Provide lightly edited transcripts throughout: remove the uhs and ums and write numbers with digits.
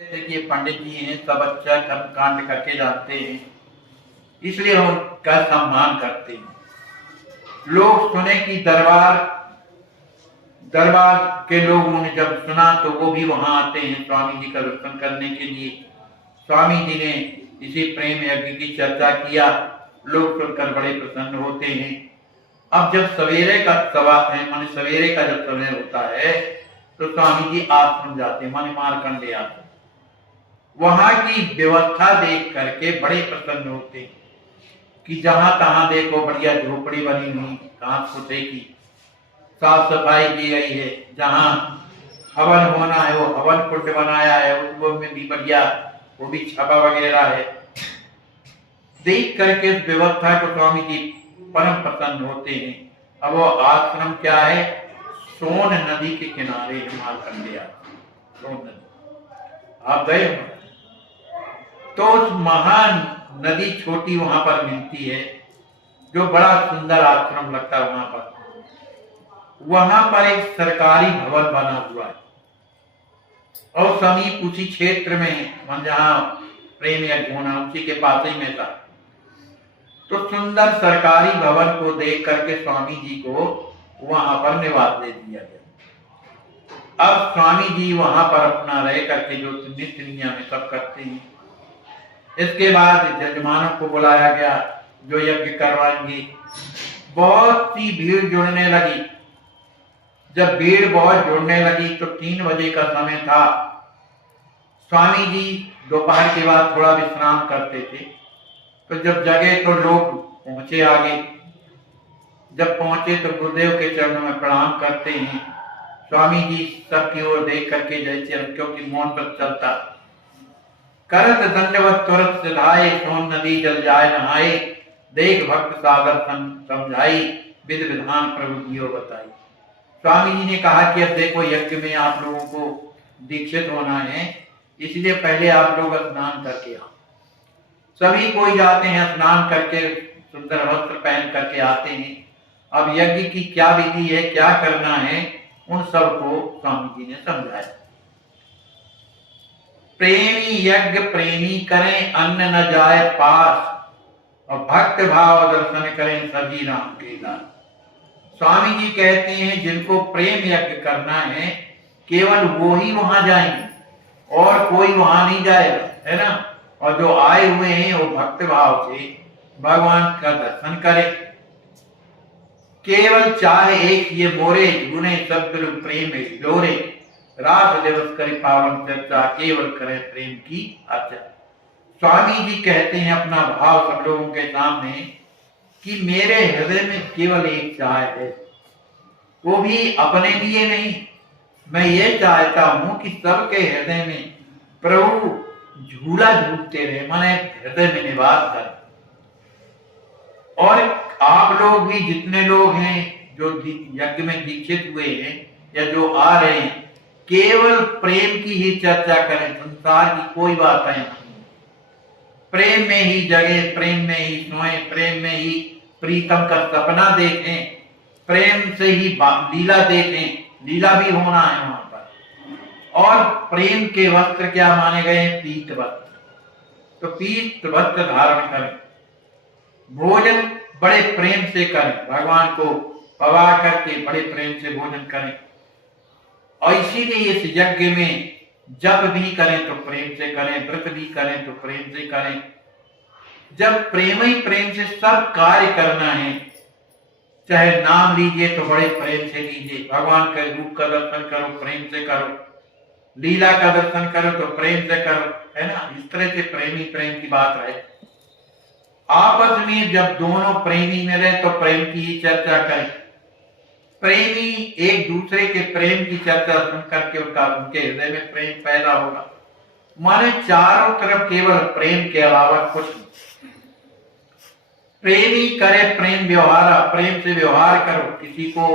देखिए पंडित जी हैं, सब अच्छा कर्म कांड करके जाते हैं, इसलिए हम उनका सम्मान करते हैं। लोग सुने कि दरबार दरबार के लोगों ने जब सुना तो वो भी वहां आते हैं स्वामी जी का दर्शन करने के लिए। स्वामी जी ने इसी प्रेम यज्ञ की चर्चा किया, लोग सुनकर बड़े प्रसन्न होते हैं। अब जब सवेरे का सवाल है, माने सवेरे का जब समय होता है तो स्वामी जी आश्रम जाते हैं, माने मारकंडे आश्रम। वहां की व्यवस्था देख करके बड़े प्रसन्न होते हैं कि जहां तहां देखो बढ़िया झोपड़ी बनी हुई, घास फूसे की, साफ सफाई की गई है। जहां हवन होना है वो हवन कुंड बनाया है, उसको में भी बढ़िया वो भी छपा वगैरह है। देख करके इस व्यवस्था को स्वामी जी परम प्रसन्न होते हैं। अब वो आश्रम क्या है? सोन नदी के किनारे है मारकंडे आश्रम। सोन नदी आप गए हो? तो उस महान नदी छोटी वहां पर मिलती है, जो बड़ा सुंदर आश्रम लगता है वहां पर। वहां पर एक सरकारी भवन बना हुआ है और समीप उसी क्षेत्र में जहां प्रेम यज्ञ होना उसी के पास ही में था। तो सुंदर सरकारी भवन को देख करके स्वामी जी को वहां पर निवास दे दिया गया। अब स्वामी जी वहां पर अपना रह करके जो नित्य नियम में सब करते हैं। इसके बाद जजमानों को बुलाया गया जो यज्ञ करवाएंगे। बहुत सी भीड़ जुड़ने लगी। जब भीड़ बहुत जुड़ने लगी तो 3 बजे का समय था। स्वामी जी दोपहर के बाद थोड़ा विश्राम करते थे, तो जब जगे तो लोग पहुंचे आगे। जब पहुंचे तो गुरुदेव के चरणों में प्रणाम करते हैं। स्वामी जी सबकी ओर देख करके जैसे क्योंकि मौन पर चलता, करत दंडवत तुरत सिधाए, सोन नदी जल जाए नहाए, देख भक्त सागर समझाई, विधि विधान प्रभु जियो बताई। स्वामी जी ने कहा कि अब देखो यज्ञ में आप लोगों को दीक्षित होना है, इसलिए पहले आप लोग स्नान करके आओ। सभी कोई जाते हैं स्नान करके, सुंदर वस्त्र पहन करके आते हैं। अब यज्ञ की क्या विधि है, क्या करना है, उन सबको स्वामी जी ने समझाया। प्रेमी यज्ञ प्रेमी करें, अन्न न जाए पास, और भक्त भाव दर्शन करें सभी राम के दास। स्वामी जी कहते हैं जिनको प्रेम यज्ञ करना है केवल वो ही वहां जाएंगे और कोई वहां नहीं जाएगा, है ना। और जो आए हुए हैं वो भक्त भाव से भगवान का दर्शन करें। केवल चाहे एक ये मोरे, गुने सब प्रेम लोरे, रात दिवस करे पावन चर्चा, केवल करे प्रेम की अर्चा। स्वामी जी कहते हैं अपना भाव सब लोगों के सामने कि मेरे हृदय में केवल एक चाह है, वो भी अपने लिए नहीं। मैं ये चाहता हूं कि सबके हृदय में प्रभु झूला झूलते रहे, माने हृदय में निवास करें। और आप लोग भी जितने लोग हैं जो यज्ञ में दीक्षित हुए हैं या जो आ रहे हैं, केवल प्रेम की ही चर्चा करें, संसार की कोई बात नहीं। प्रेम में ही जगे, प्रेम में ही सोए, प्रेम में ही प्रीतम का सपना देखें, प्रेम से ही लीला देखें। लीला भी होना है वहां पर। और प्रेम के वस्त्र क्या माने गए? पीत वस्त्र। तो पीत वस्त्र धारण करें। भोजन बड़े प्रेम से करें, भगवान को पवा करके बड़े प्रेम से भोजन करें। और इसीलिए इस यज्ञ में जप भी करें तो प्रेम से करें, व्रत भी करें तो प्रेम से करें। जब प्रेम ही प्रेम से सब कार्य करना है, चाहे नाम लीजिए तो बड़े प्रेम से लीजिए, भगवान के रूप का दर्शन करो प्रेम से करो, लीला का दर्शन करो तो प्रेम से करो, है ना। इस तरह से प्रेमी प्रेम की बात रहे। आपस में जब दोनों प्रेमी मिले तो प्रेम की ही चर्चा करें। प्रेमी एक दूसरे के प्रेम की चर्चा सुन करके उनके हृदय में प्रेम पैदा होगा। माने चारों तरफ केवल प्रेम के अलावा कुछ नहीं। प्रेमी करे प्रेम व्यवहार, प्रेम से व्यवहार करो, किसी को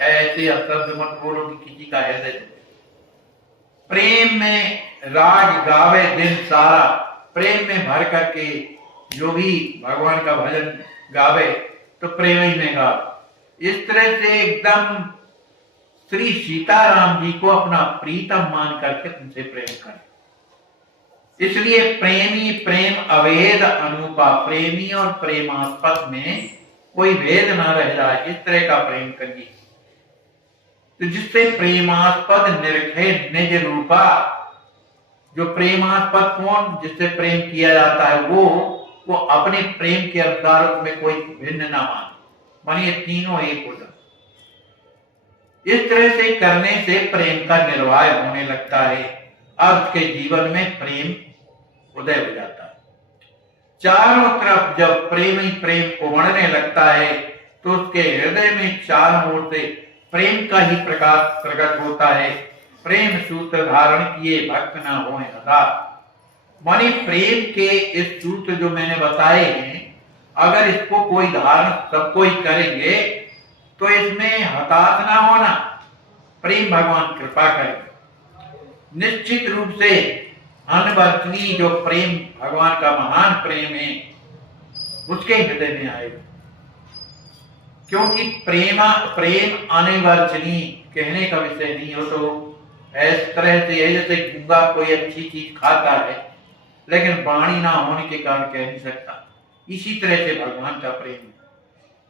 ऐसे शब्द मत बोलो कि किसी का हृदय। प्रेम में राग गावे दिन सारा, प्रेम में भर करके जो भी भगवान का भजन गावे तो प्रेम ही में गावे। इस तरह से एकदम श्री सीताराम जी को अपना प्रीतम मान करके तुमसे प्रेम करें। इसलिए प्रेमी प्रेम अभेद अनुपा, प्रेमी और प्रेमास्पद में कोई भेद न रह जाए, इस तरह का प्रेम करिए। तो जिससे प्रेमास्पद निरखे निज रूपा, जो प्रेमास्पद कौन, जिससे प्रेम किया जाता है वो अपने प्रेम के अनुसार उसमें कोई भिन्न ना माने तीनों एक हो जाए। इस तरह से करने से प्रेम का निर्वाह होने लगता है, अब उसके जीवन में प्रेम उदय हो जाता है। चारों तरफ जब प्रेम ही प्रेम उमड़ने लगता है तो उसके हृदय में चारों ओर से प्रेम का ही प्रकाश प्रकट होता है। प्रेम सूत्र धारण किए भक्त न होए हताश, माने प्रेम के इस सूत्र जो मैंने बताए हैं, अगर इसको कोई धारण सब कोई करेंगे तो इसमें हताश ना होना, प्रेम भगवान कृपा करेंगे। निश्चित रूप से अनवर्तनीय जो प्रेम भगवान का महान प्रेम है उसके हृदय में आएगा, क्योंकि प्रेम अनिवर्चनीय कहने का विषय नहीं हो। तो इस तरह से है जैसे गूंगा कोई अच्छी चीज खाता है लेकिन वाणी ना होने के कारण कह नहीं सकता, इसी तरह से भगवान का प्रेम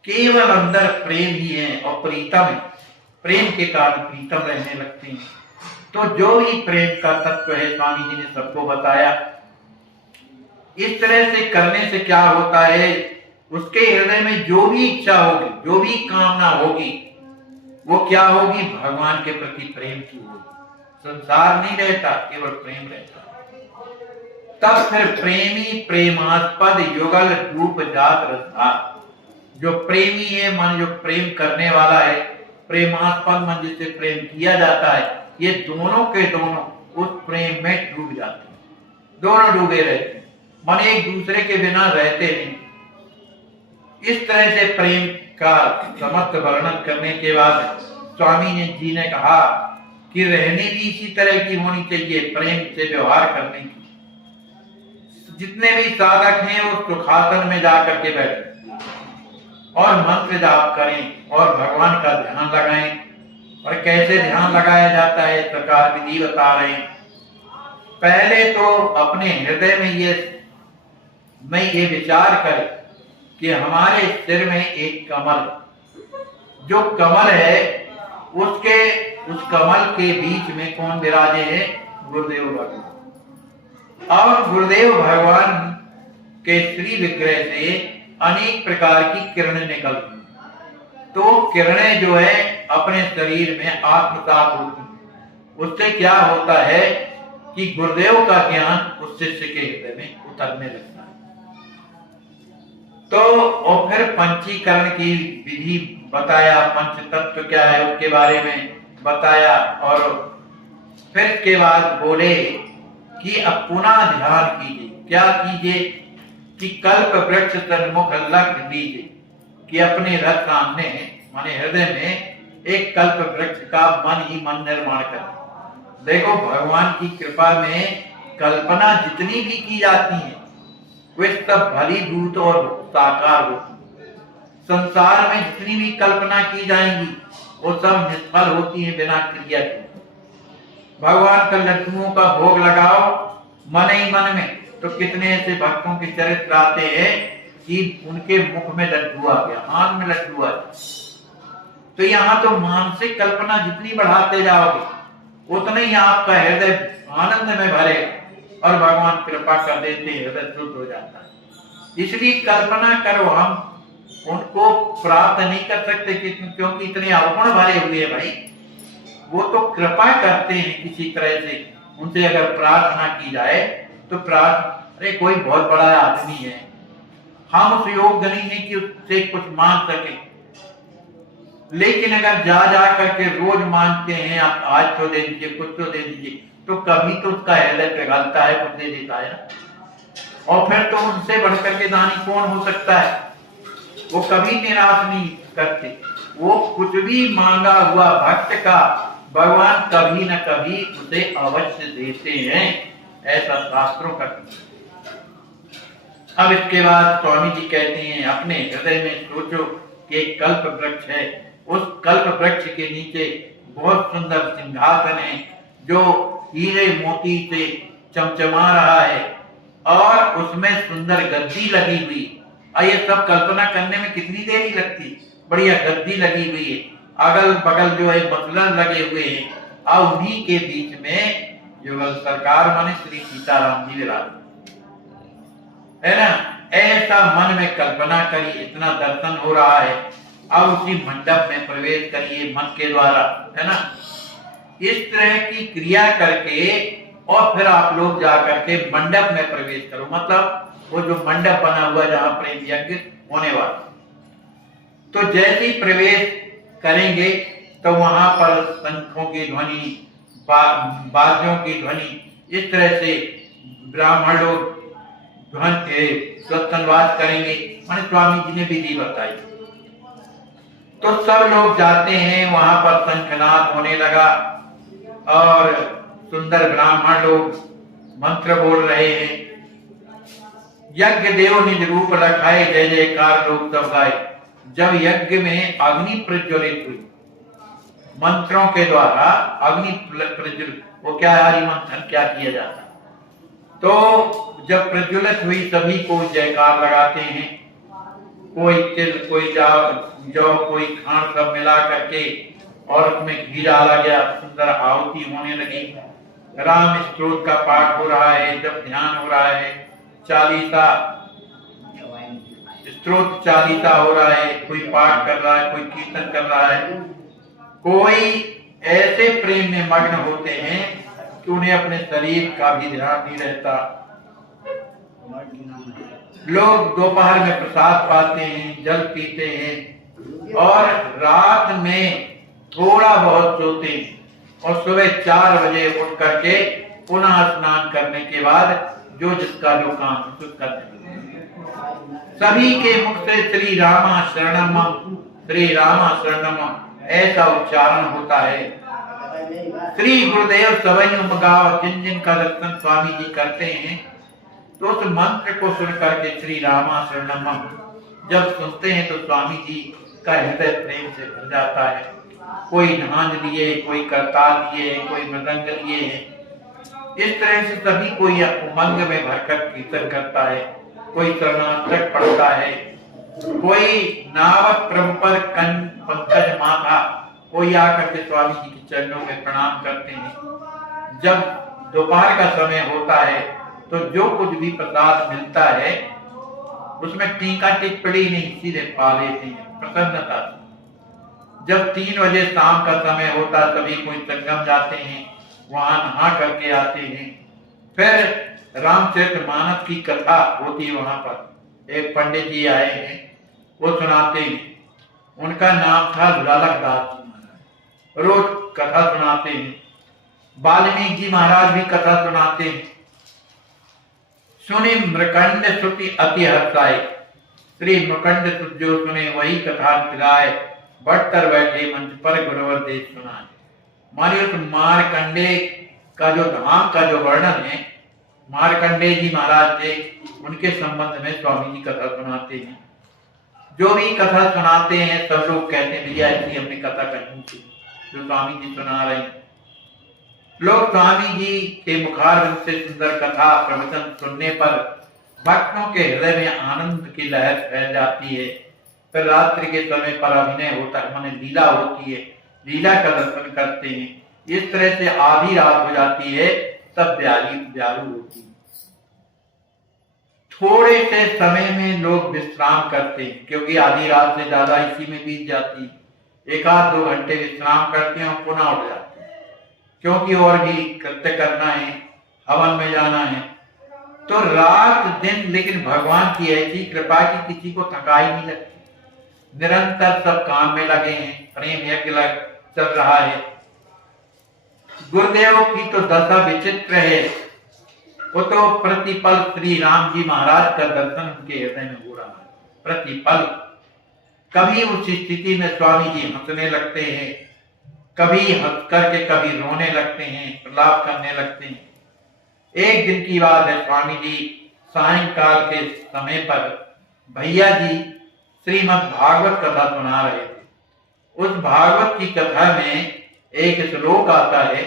केवल अंदर प्रेम ही है और प्रीतम है, प्रेम के कारण प्रीतम रहने लगते हैं। तो जो ही प्रेम का तत्व है स्वामी जी ने सबको बताया। इस तरह से करने से क्या होता है, उसके हृदय में जो भी इच्छा होगी, जो भी कामना होगी, वो क्या होगी, भगवान के प्रति प्रेम की होगी। संसार नहीं रहता, केवल प्रेम रहता। तब फिर प्रेमी प्रेमास्पद युगल रूप जात रसा, जो प्रेमी है मन जो प्रेम करने वाला है, प्रेमास्पद मन जिससे प्रेम किया जाता है, ये दोनों के दोनों उस प्रेम में डूब जाते हैं, दोनों डूबे रहते हैं, मन एक दूसरे के बिना रहते नहीं। इस तरह से प्रेम का समस्त वर्णन करने के बाद स्वामी जी ने कहा कि रहनी भी इसी तरह की होनी चाहिए, प्रेम से व्यवहार करने की। जितने भी साधक हैं वो सुखासन में जाकर के बैठे और मंत्र जाप करें और भगवान का ध्यान लगाएं। और कैसे ध्यान लगाया जाता है सरकार विधि बता रहे हैं। पहले तो अपने हृदय में ये विचार करें कि हमारे सिर में एक कमल, जो कमल है उस कमल के बीच में कौन विराजे हैं, गुरुदेव भगवान। और गुरुदेव भगवान के श्री विग्रह से अनेक प्रकार की किरणें निकलती, तो किरणें जो है अपने शरीर में आत्मसात होती। उससे क्या होता है कि गुरुदेव का ज्ञान उस शिष्य के हृदय में उतरने लगता है। तो और फिर पंचीकरण की विधि बताया, पंच तत्व क्या है उसके बारे में बताया, और फिर इसके बाद बोले कि अब पुनः ध्यान कीजिए। क्या कीजिए कि कल्प वृक्ष सन्मुख लग दीजिए, कि अपने रथ सामने माने हृदय में एक कल्प वृक्ष का मन ही मन निर्माण कर। देखो भगवान की कृपा में कल्पना जितनी भी की जाती है वे सब भलीभूत और साकार होती। संसार में जितनी भी कल्पना की जाएंगी वो सब निष्फल होती है बिना क्रिया के। भगवान का लड्डुओं का भोग लगाओ मन ही मन में, तो कितने ऐसे भक्तों के चरित्र आते हैं कि उनके मुख में लड्डू आ गया, हाथ में लड्डू आ गया। तो यहाँ तो मानसिक कल्पना जितनी बढ़ाते जाओगे उतना ही आपका हृदय आनंद में भरेगा और भगवान कृपा कर देते हृदय शुद्ध हो जाता है। इसलिए कल्पना करो, हम उनको प्राप्त नहीं कर सकते क्योंकि इतने अवगुण भरे हुए हैं भाई। वो तो कृपा करते हैं किसी तरह से, उनसे अगर प्रार्थना की जाए तो अरे कोई बहुत बड़ा आदमी है, हम उस योग्य नहीं है कि उससे कुछ मांग सके, लेकिन अगर जा करके रोज मांगते हैं आप आज तो दे दीजिए, कुछ तो दे दीजिए, तो कभी तो उसका हृदय पिघलता है, कुछ दे देता है ना। और फिर तो उनसे बढ़कर के दानी कौन हो सकता है। वो कभी निराश नहीं करते, वो कुछ भी मांगा हुआ भक्त का भगवान कभी न कभी उसे अवश्य देते हैं, ऐसा शास्त्रों का। अब इसके बाद स्वामी जी कहते हैं अपने हृदय में सोचो कि एक कल्प वृक्ष है, उस कल्प वृक्ष के नीचे बहुत सुंदर सिंहासन है जो हीरे मोती से चमचमा रहा है और उसमें सुंदर गद्दी लगी हुई। और ये सब कल्पना करने में कितनी देरी लगती, बढ़िया गद्दी लगी हुई है, अगल बगल जो है मफलर लगे हुए हैं, और उन्हीं के बीच में युगल सरकार माने श्री सीताराम जी विराज है ना। ऐसा मन में कल्पना करी, इतना दर्शन हो रहा है, अब उसी मंडप में प्रवेश करिए मन के द्वारा, है ना। इस तरह की क्रिया करके और फिर आप लोग जाकर के मंडप में प्रवेश करो, मतलब वो जो मंडप बना हुआ जहां प्रेम यज्ञ होने वाला। तो जैसे ही प्रवेश करेंगे तो वहां पर शंखों की ध्वनि, बाजों की ध्वनि, इस तरह से ब्राह्मण लोग सत्संगवाद करेंगे, मैंने स्वामी जी ने विधि बताई। तो सब लोग जाते हैं, वहां पर शंखनाद होने लगा और सुंदर ब्राह्मण लोग मंत्र बोल रहे हैं। यज्ञ देव निज रूप रखाए, जय जयकार लोग सब गाए। जब यज्ञ में अग्नि प्रज्वलित हुई मंत्रों के द्वारा, अग्नि प्रज्वलित, वो क्या हरि मंथन क्या किया जाता, तो जब प्रज्वलित हुई सभी को जयकार लगाते हैं। कोई तिल, कोई जौ, कोई खांड सब मिला करके और उसमें घी डाला गया, सुंदर आहुति होने लगी। राम स्तोत्र का पाठ हो रहा है, जब ध्यान हो रहा है, चालीसा स्तोत्र चालीसा हो रहा है, कोई पाठ कर रहा है, कोई कीर्तन कर रहा है। कोई ऐसे प्रेम में मग्न होते हैं कि उन्हें अपने शरीर का भी ध्यान नहीं रहता। लोग दोपहर में प्रसाद पाते हैं, जल पीते हैं और रात में थोड़ा बहुत सोते हैं और सुबह 4 बजे उठ करके पुनः स्नान करने के बाद जो जिसका जो काम करते। सभी के मुख से श्री रामा शरणम, श्री रामा शरणम ऐसा उच्चारण होता है। श्री गुरुदेव सवई उमगाव, जिन जिन का दर्शन स्वामी जी करते हैं तो उस मंत्र को सुन करके श्री रामा शरणम जब सुनते हैं तो स्वामी जी का हृदय प्रेम से भर जाता है। कोई झांझ लिए, कोई करताल लिए, कोई मृदंग लिए है, इस तरह से सभी कोई उमंग में भरकर कीर्तन करता है। कोई शरणार्थक पढ़ता है, कोई नावत प्रभु पर पंकज माथा, कोई आकर के स्वामी जी के चरणों में प्रणाम करते हैं। जब दोपहर का समय होता है तो जो कुछ भी प्रसाद मिलता है उसमें टीका टिप्पणी नहीं, सीधे पा लेते हैं प्रसन्नता। जब 3 बजे शाम का समय होता, सभी कोई संगम जाते हैं, वहां नहा करके आते हैं। फिर रामचरितमानस की कथा होती है, वहां पर एक पंडित जी आए हैं, वो सुनाते हैं। उनका नाम था लालक दास जी महाराज, रोज कथा सुनाते हैं। वाल्मीकि जी महाराज भी कथा सुनाते हैं। सुनि मृकंड सुति अति हर्षाए, श्री मृकंड सुत जो सुने वही कथा गाए, बढ़तर बैठे मंच पर गुरुवर देश सुनाए। मारियो तो मारकंडे का जो धाम का जो वर्णन है, मारकंडे जी महाराज थे, उनके संबंध में स्वामी जी कथा सुनाते हैं। जो भी कथा सुनाते हैं सब लोग कहते हैं भैया ऐसी हमने कथा कही थी जो स्वामी जी सुना रहे हैं। लोग स्वामी जी के मुखारविंद से सुंदर कथा प्रवचन सुनने पर भक्तों के हृदय में आनंद की लहर फैल जाती है। फिर रात्रि के समय पर अभिनय होता है, माने लीला होती है, लीला का दर्शन करते हैं। इस तरह से आधी रात हो जाती है, तब ब्यारू होती है। थोड़े से समय में लोग विश्राम करते हैं, क्योंकि आधी रात से ज्यादा इसी में बीत जाती है। 1-2 घंटे विश्राम करते हैं और पुनः उठ जाते हैं, क्योंकि और भी कृत्य करना है, हवन में जाना है। तो रात दिन लेकिन भगवान की ऐसी कृपा की किसी को थकाई नहीं लगती। निरंतर सब काम में लगे हैं, प्रेम यज्ञ चल रहा है। गुरुदेव की तो दशा विचित्र है। वो तो प्रतिपल श्री राम जी महाराज का दर्शन उनके हृदय में हो रहा है, प्रतिपल। कभी उस स्थिति में स्वामी जी हंसने लगते हैं, कभी हंस करके कभी रोने लगते हैं, प्रलाप करने लगते हैं। एक दिन की बात है, स्वामी जी सायंकाल के समय पर भैया जी श्रीमद् भागवत कथा सुना रहे थे। उस भागवत की कथा में एक श्लोक आता है,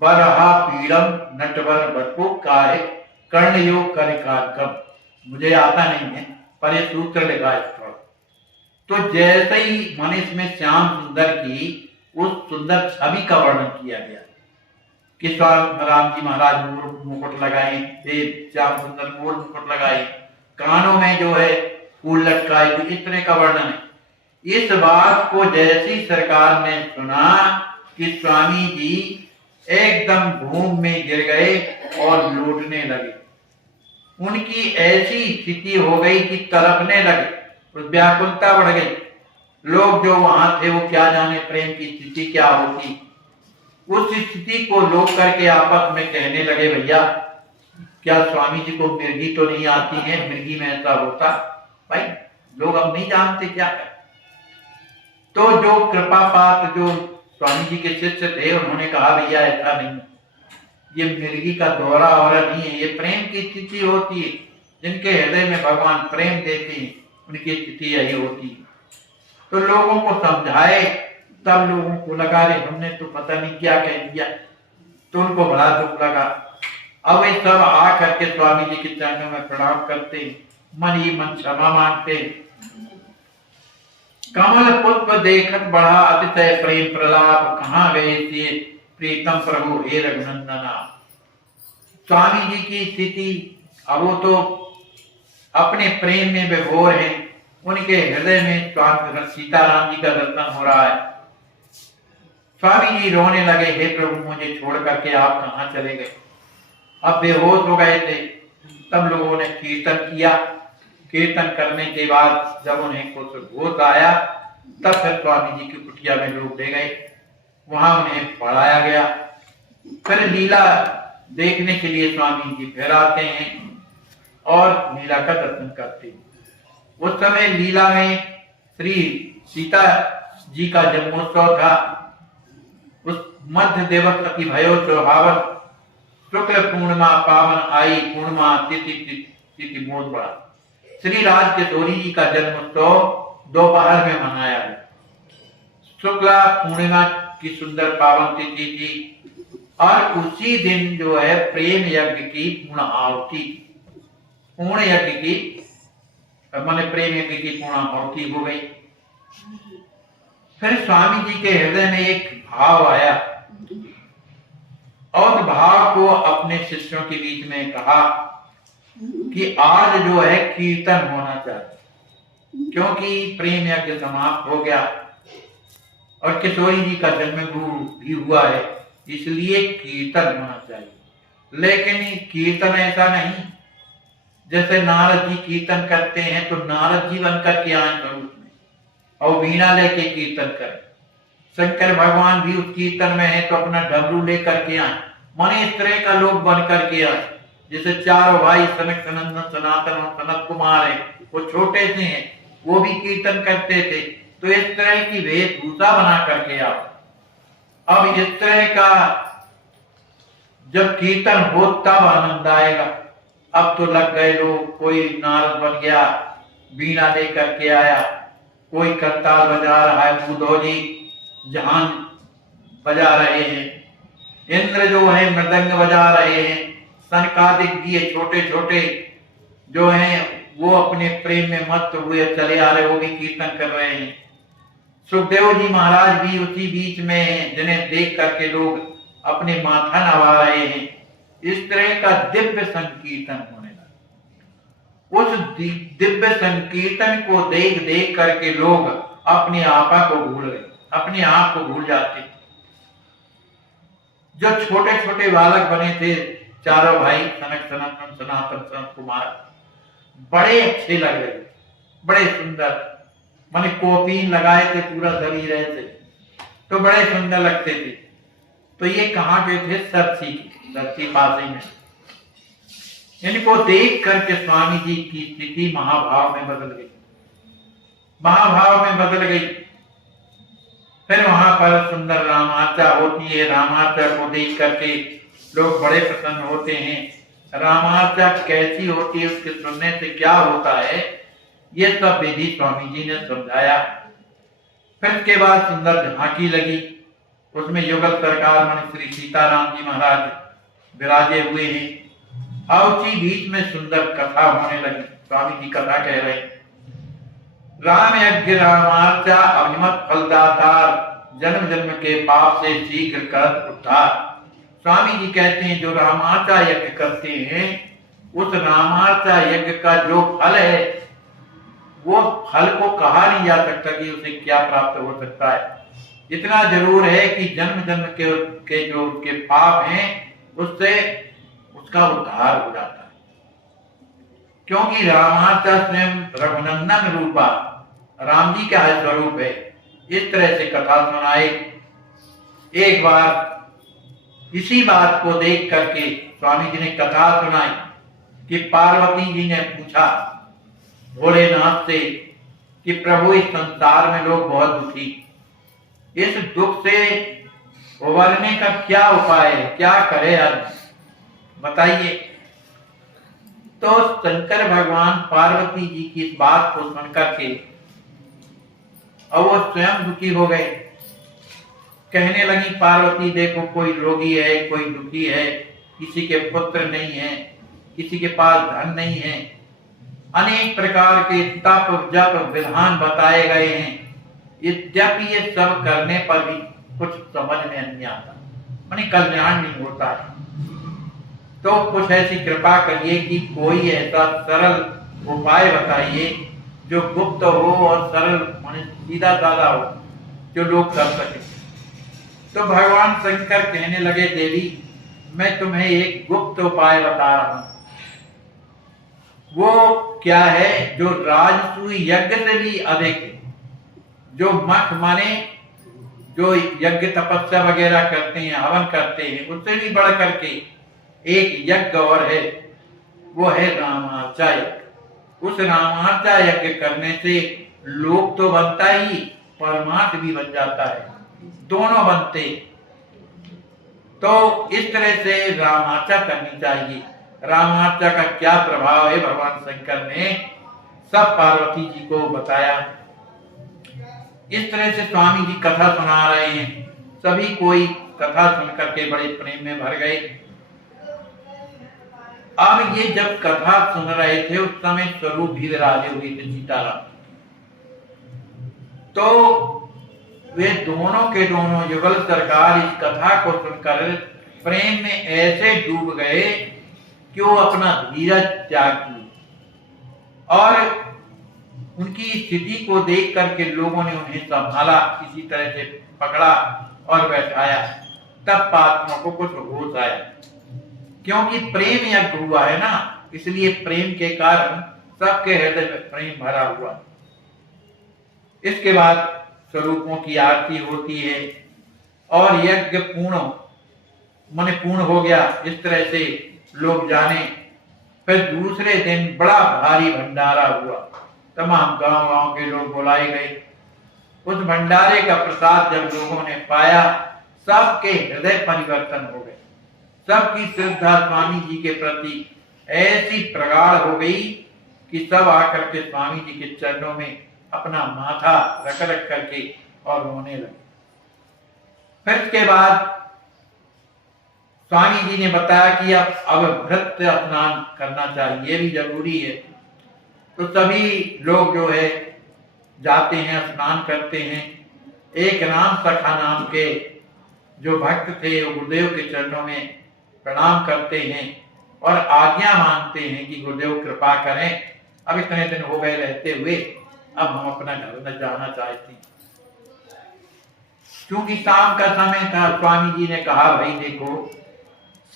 बरहा पीड़म नटवर बरको काहे कर्णयोग कनिकार्कम। मुझे आता नहीं है पर ये सूत्र लिखा है इस पर। तो जैसे ही मन इसमें श्याम सुंदर की उस सुंदर छवि का वर्णन किया गया कि राम जी महाराज मुकुट लगाए थे, श्याम सुंदर मोर मुकुट लगाए, कानों में जो है फूल लटकाए, इस तरह का वर्णन है। इस बात को जैसी सरकार ने सुना कि स्वामी जी एकदम भूमि में गिर गए और लौटने लगे। उनकी ऐसी स्थिति हो गई कि तड़पने लगे, उस व्याकुलता बढ़ गई। लोग जो वहां थे वो क्या जाने प्रेम की स्थिति क्या होती। उस स्थिति को लोग करके आपस में कहने लगे, भैया क्या स्वामी जी को मिर्गी तो नहीं आती है, मिर्गी में ऐसा होता। भाई लोग अब नहीं जानते क्या कर। तो जो कृपा पात्र जो स्वामी जी के शिष्य थे उन्होंने कहा, भैया ऐसा नहीं, ये मिर्गी का दौरा हो रहा नहीं है, ये प्रेम की स्थिति होती है। जिनके हृदय में भगवान प्रेम देते हैं उनकी स्थिति यही होती है। तो लोगों को समझाए, तब लोगों को लगा रे हमने तो पता नहीं क्या कह दिया, तो उनको बड़ा दुख लगा। अब ये सब आ करके स्वामी जी के चरणों में प्रणाम करते, मन ही मन क्षमा मांगते। कमल पुष्प देखत बढ़ा अतिशय प्रेम प्रलाप, कहाँ गए थे प्रीतम प्रभु हे रघुनंदना। स्वामी जी की स्थिति, अब वो तो अपने प्रेम में विभोर हैं, उनके हृदय में स्वामी सीताराम जी का दर्शन हो रहा है। स्वामी जी रोने लगे, हे प्रभु मुझे छोड़ करके आप कहाँ चले गए। अब बेहोश हो गए थे। तब लोगों ने कीर्तन किया। कीर्तन करने के बाद जब उन्हें कुछ होश आया तब फिर स्वामी जी की कुटिया में लोग ले गए, वहां उन्हें पढ़ाया गया। फिर लीला देखने के लिए स्वामी जी फिर आते हैं और लीला का दर्शन करते हैं। उस समय लीला में श्री सीता जी का जन्मोत्सव था। उस मध्य दिवस अति भयो स्वभावन, शुक्ल पूर्णिमा पावन आई, पूर्णिमा तिथि मोद बड़ा। श्री राज किशोरी जी का जन्मोत्सव दोपहर में मनाया गया। शुक्ला पूर्णिमा की सुंदर पावन तिथि थी और उसी दिन जो है प्रेम यज्ञ की पूर्ण आहुति, पूर्ण यज्ञ की माने प्रेम यज्ञ की पूर्ण आहुति हो गई। फिर स्वामी जी के हृदय में एक भाव आया और भाव को अपने शिष्यों के बीच में कहा कि आज जो है कीर्तन होना चाहिए, क्योंकि प्रेम यज्ञ समाप्त हो गया और किशोरी जी का जन्म भी हुआ है, इसलिए कीर्तन होना चाहिए। लेकिन कीर्तन ऐसा नहीं जैसे नारद जी कीर्तन करते हैं तो नारद जी बनकर के आए स्वरूप में और वीणा लेके कीर्तन करें। शंकर भगवान भी उस कीर्तन में है तो अपना डमरू लेकर के आए। माने इस तरह का लोग बन करके आए। जैसे चारों भाई सनक सनंदन सनातन और सनत कुमार है, वो छोटे से हैं, वो भी कीर्तन करते थे, तो इस तरह की वेशभूषा बना करके आओ। अब इस तरह का जब कीर्तन हो तब आनंद आएगा। अब तो लग गए लोग, कोई नारद बन गया वीणा लेकर के आया, कोई करताल बजा रहा है, बुधौजी जहान बजा रहे हैं, इंद्र जो है मृदंग बजा रहे हैं, सनकादिक दिए छोटे छोटे जो हैं वो अपने प्रेम में मस्त हुए चले आ रहे, वो भी कीर्तन कर रहे हैं। सुखदेव जी महाराज भी उसी बीच में हैं, जिन्हें देख करके लोग अपने माथा नवा रहे हैं। इस तरह का दिव्य संकीर्तन होने लगा। उस दिव्य संकीर्तन को देख देख करके लोग अपने आपा को भूल गए, अपने आप को भूल जाते। जो छोटे छोटे बालक बने थे चारों भाई सनक सनातन सनातन सनत कुमार, बड़े अच्छे लग रहे, बड़े सुंदर, माने कोपीन लगाए थे पूरा शरीर ऐसे, तो बड़े सुंदर लगते थे। तो ये कहाँ के थे? सरसी पासी में। इनको देख करके स्वामी जी की स्थिति महाभाव में बदल गई, महाभाव में बदल गई। फिर वहां पर सुंदर रामार्चा होती है, रामार्चा को देख करके लोग बड़े प्रसन्न होते हैं। रामार्चा कैसी होती है, उसके सुनने से क्या होता है, ये सब विधि स्वामी जी ने समझाया। फिर इसके बाद सुंदर झांकी लगी, उसमें युगल सरकार मन श्री सीताराम जी महाराज विराजे हुए हैं। और उसी बीच में सुंदर कथा होने लगी। स्वामी जी कथा कह रहे, राम यज्ञ रामार्चा अभिमत फलदातार, जन्म जन्म के पाप से शीघ्र कर उद्धार। स्वामी जी कहते हैं जो रामार्चा यज्ञ करते हैं, उस रामार्चा यज्ञ का जो फल है, वो फल को कहा नहीं जा सकता कि उसे क्या प्राप्त हो सकता है। इतना जरूर है कि जन्म जन्म के जो उसके पाप हैं, उससे उसका उद्धार हो जाता है। क्योंकि रामार्चा स्वयं रघुनंदन रूपा राम जी का स्वरूप है। इस तरह से कथा सुनाए। एक बार इसी बात को देख करके स्वामी जी ने कथा सुनाई कि पार्वती जी ने पूछा भोलेनाथ से कि प्रभु इस संसार में लोग बहुत दुखी, इस दुख से उबरने का क्या उपाय है, क्या करे आज बताइए। तो शंकर भगवान पार्वती जी की इस बात को सुनकर के और वो स्वयं दुखी हो गए। कहने लगी पार्वती देखो कोई रोगी है, कोई दुखी है, किसी के पुत्र नहीं है, किसी के पास धन नहीं है, अनेक प्रकार के तप जप विधान बताए गए हैं। यद्यपि ये सब करने पर भी कुछ समझ में नहीं आता, माने कल्याण नहीं होता है। तो कुछ ऐसी कृपा करिए कि कोई ऐसा सरल उपाय बताइए जो गुप्त हो और सरल माने सीधा साधा हो, जो लोग कर सके। तो भगवान शंकर कहने लगे देवी मैं तुम्हें एक गुप्त उपाय बता रहा हूं। वो क्या है जो राजसूय यज्ञ से भी अधिक है। जो मठ माने जो यज्ञ तपस्या वगैरह करते हैं, हवन करते हैं, उससे भी बढ़ करके एक यज्ञ और है, वो है रामार्चा यज्ञ। उस रामार्चा यज्ञ करने से लोक तो बनता ही, परमार्थ भी बन जाता है, दोनों बनते। तो इस तरह से रामार्चा करनी चाहिए। रामार्चा का क्या प्रभाव है भगवान शंकर ने सब पार्वती जी को बताया। इस तरह से स्वामी जी कथा सुना रहे हैं। सभी कोई कथा सुनकर के बड़े प्रेम में भर गए। अब ये जब कथा सुन रहे थे उस समय स्वरूप भी विराजे हुए थे सीताराम। तो वे दोनों के दोनों युगल सरकार इस कथा को सुनकर प्रेम में ऐसे डूब गए कि वो अपना धीरज त्याग दिए और उनकी स्थिति को देख करके लोगों ने उन्हें संभाला, किसी तरह से पकड़ा और बैठाया। तब पात्रों को कुछ होश आया, क्योंकि प्रेम यज्ञ हुआ है ना, इसलिए प्रेम के कारण सबके हृदय में प्रेम भरा हुआ। इसके बाद स्वरूपों की आरती होती है और यज्ञ पूर्ण हो गया। इस तरह से लोग जाने। फिर दूसरे दिन बड़ा भारी भंडारा हुआ। तमाम गांव के लोग बुलाए गए। उस भंडारे का प्रसाद जब लोगों ने पाया, सबके हृदय परिवर्तन हो गए। सबकी श्रद्धा स्वामी जी के प्रति ऐसी प्रगाढ़ हो गई कि सब आकर के स्वामी जी के चरणों में अपना माथा रख करके और रोने लगे। फिर इसके बाद स्वामी जी ने बताया कि अब व्रत स्नान करना चाहिए, ये भी जरूरी है। तो सभी लोग जो है जाते हैं, स्नान करते हैं। एक राम सखा नाम के जो भक्त थे वो गुरुदेव के चरणों में प्रणाम करते हैं और आज्ञा मांगते हैं कि गुरुदेव कृपा करें, अब इतने दिन हो गए रहते हुए, अब हम अपना घर में जाना चाहते हैं। क्योंकि शाम का समय था, स्वामी जी ने कहा भाई देखो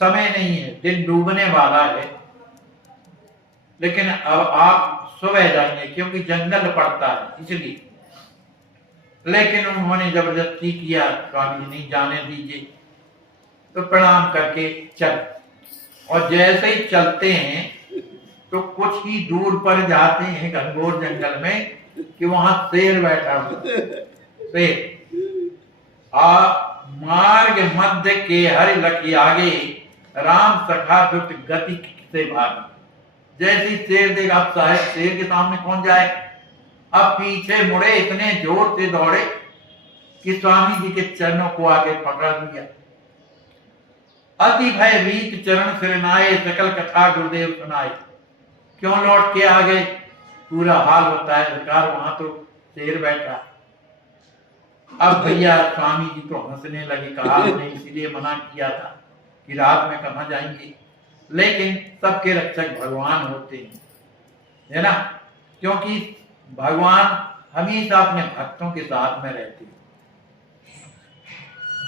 समय नहीं है, दिन डूबने वाला है, लेकिन अब आप सुबह जाएंगे क्योंकि जंगल पड़ता है इसलिए। लेकिन उन्होंने जबरदस्ती किया, स्वामी जी नहीं जाने दीजिए। तो प्रणाम करके चल, और जैसे ही चलते हैं तो कुछ ही दूर पर जाते हैं घनघोर जंगल में कि वहां शेर बैठा हुआ। शेर मार्ग मध्य के हरि लखी आगे, राम सखा द्रुत गति से भागे। जैसी शेर देखा, अब साहब शेर के सामने कौन जाए, अब पीछे मुड़े, इतने जोर से दौड़े कि स्वामी जी के चरणों को आके पकड़ लिया। अति भय रीत चरण सिरनाए, सकल कथा गुरुदेव सुनाए। क्यों लौट के आ गए? पूरा हाल बताया सरकार, वहां तो शेर बैठा। अब भैया स्वामी जी तो हंसने लगे, कहा हमने इसीलिए मना किया था कि रात में कहाँ जाएंगे, लेकिन सबके रक्षक भगवान होते हैं, है ना, क्योंकि भगवान हमेशा अपने भक्तों के साथ में रहते हैं।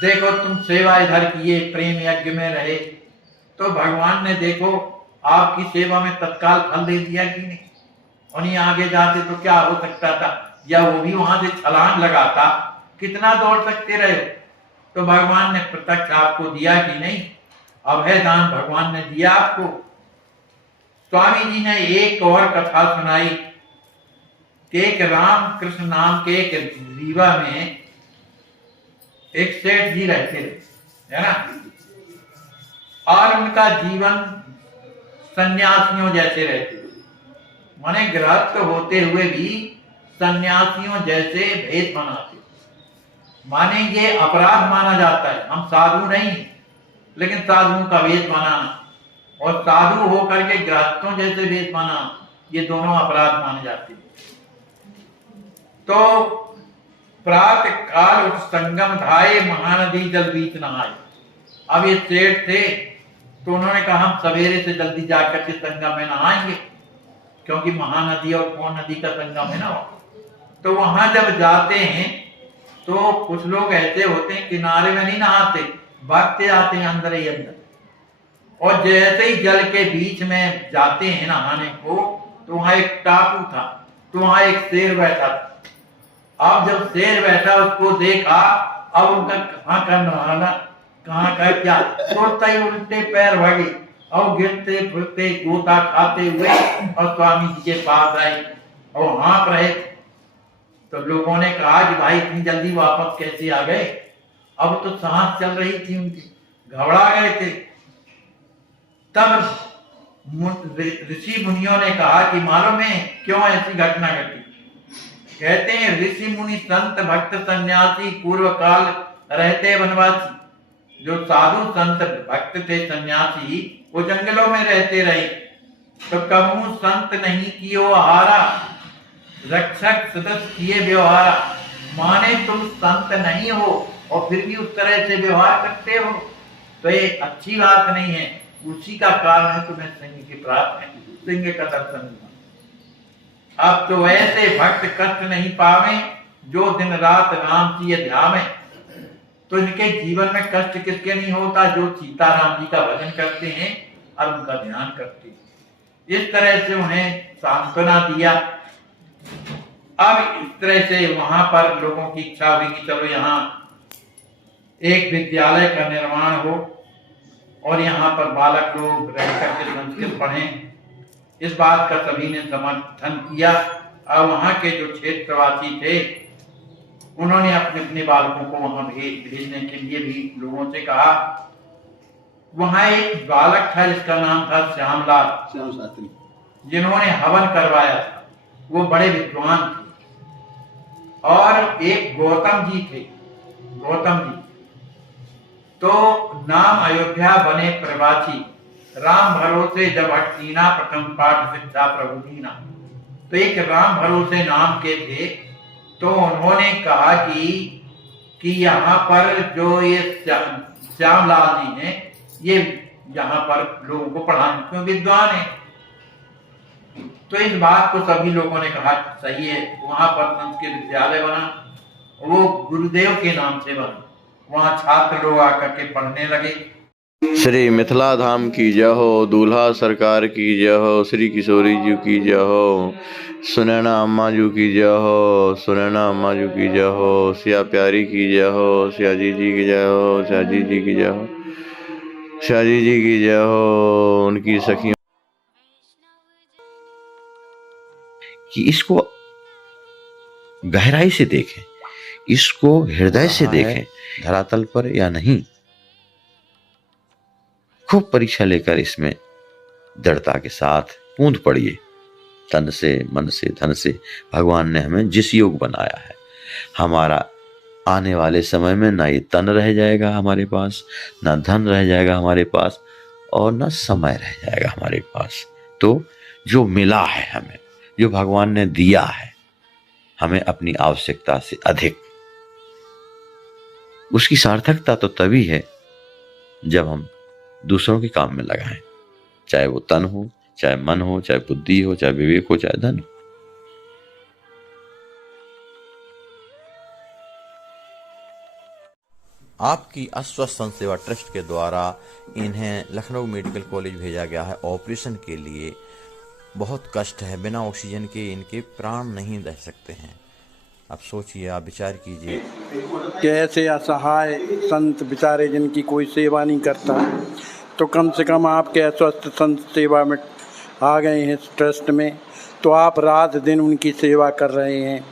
देखो तुम सेवा इधर किए, प्रेम यज्ञ में रहे, तो भगवान ने देखो आपकी सेवा में तत्काल फल दे दिया कि नहीं। और नहीं आगे जाते तो क्या हो सकता था, या वो भी वहां से छलांग लगाता, कितना दौड़ सकते रहे। तो भगवान ने प्रत्यक्ष आपको दिया कि नहीं, अभय दान भगवान ने दिया आपको। स्वामी जी ने एक और कथा सुनाई कि एक राम कृष्ण नाम के एक रीवा में एक सेठ जी रहते थे, है ना, और उनका जीवन सन्यासियों जैसे रहते थे, माने गृहस्थ होते हुए भी सन्यासियों जैसे भेष बनाते। माने ये अपराध माना जाता है, हम साधु नहीं, लेकिन साधुओं का वेश बनाना और साधु होकर के गृहस्थों जैसे वेश बनाना, ये दोनों अपराध माने जाते हैं। तो प्रातः काल उठ संगम धाये, महानदी जल बीच नहाए। अब ये सेठ थे तो उन्होंने कहा हम सवेरे से जल्दी जाकर के संगम में नहाएंगे, क्योंकि महानदी और कौन नदी का संगम है ना। तो वहां जब जाते हैं तो कुछ लोग ऐसे होते हैं किनारे में नहीं नहाते, भागते जाते हैं अंदर ही अंदर, और जैसे ही जल के बीच में जाते हैं नहाने को, तो वहां एक टापू था, तो वहां एक शेर बैठा था। अब जब शेर बैठा उसको देखा, अब उनका कहाँ का नहाना, कहाँ का क्या, सोचता ही उल्टे पैर भागे और गिरते फिरते गोता खाते हुए और स्वामी जी के पास आए और हाँक रहे। तो लोगों ने कहा कि भाई इतनी जल्दी वापस कैसे आ गए, अब तो सांस चल रही थी उनकी, घबरा गए थे। तब ऋषि मुनियों ने कहा कि मालूम है क्यों ऐसी घटना घटी। कहते हैं ऋषि मुनि संत भक्त सन्यासी पूर्व काल रहते वनवासी। जो साधु संत भक्त थे सन्यासी, वो जंगलों में रहते रहे। तो कबहू संत नहीं कियो आहारा, रक्षक सदस्य किए व्यवहारा। माने तुम संत नहीं हो और फिर भी उस तरह से व्यवहार करते हो, तो ये अच्छी बात नहीं है। उसी का कारण है तुम्हें सिंह की प्राप्त है, सिंह का दर्शन हुआ। अब तो ऐसे भक्त कष्ट नहीं पावे जो दिन रात राम की ध्यान। तो इनके जीवन में कष्ट किसके नहीं होता, जो सीताराम जी का भजन करते हैं और उनका ध्यान करते हैं। इस तरह से उन्हें सांत्वना दिया। अब इस तरह से वहां पर लोगों की इच्छा हुई कि चलो यहाँ एक विद्यालय का निर्माण हो और यहाँ पर बालक लोग रह करके संस्कृत पढ़ें। इस बात का सभी ने समर्थन किया और वहां के जो क्षेत्रवासी थे उन्होंने अपने अपने बालकों को वहां भेजने के लिए भी लोगों से कहा। वहां एक बालक था जिसका नाम था श्याम शास्त्री, जिन्होंने हवन करवाया था, वो बड़े विद्वान थे। और एक गौतम जी थे, गौतम जी तो नाम अयोध्या बने प्रवासी, राम भरोसे जब हटीना प्रथम पाठ शिक्षा प्रभु दीना। तो एक राम भरोसे नाम के थे, तो उन्होंने कहा कि यहाँ पर जो ये श्यामलाल जी हैं, ये यहाँ पर लोगों को पढ़ाने क्यों विद्वान है। तो इस बात को सभी लोगों ने कहा सही है। वहां पर संस्कृत विद्यालय बना, वो गुरुदेव के नाम से बना। वहां छात्र लोग आकर के पढ़ने लगे। श्री मिथिला धाम की जय हो, दूल्हा सरकार की जय हो, श्री किशोरी जी की जय हो, सुनैना अम्मा जी की जय हो, सुनैना अम्मा जी की जय हो, सिया प्यारी की जय हो, सियाजी जी की जय हो, सियाजी जी की जय हो, सियाजी जी की जय हो। उनकी सखियों कि इसको गहराई से देखें, इसको हृदय से देखें, धरातल पर या नहीं। खूब परीक्षा लेकर इसमें दृढ़ता के साथ कूद पड़िए। तन से, मन से, धन से भगवान ने हमें जिस योग बनाया है, हमारा आने वाले समय में ना ये तन रह जाएगा हमारे पास, ना धन रह जाएगा हमारे पास, और ना समय रह जाएगा हमारे पास। तो जो मिला है हमें, जो भगवान ने दिया है हमें अपनी आवश्यकता से अधिक, उसकी सार्थकता तो तभी है जब हम दूसरों के काम में लगाएं, चाहे वो तन हो, चाहे मन हो, चाहे बुद्धि हो, चाहे विवेक हो, चाहे धन हो। आपकी अस्वस्थ संत सेवा ट्रस्ट के द्वारा इन्हें लखनऊ मेडिकल कॉलेज भेजा गया है ऑपरेशन के लिए। बहुत कष्ट है, बिना ऑक्सीजन के इनके प्राण नहीं रह सकते हैं। आप सोचिए, आप विचार कीजिए कि ऐसे असहाय संत बेचारे जिनकी कोई सेवा नहीं करता, तो कम से कम आपके अस्वस्थ संत सेवा में आ गए हैं इस ट्रस्ट में, तो आप रात दिन उनकी सेवा कर रहे हैं।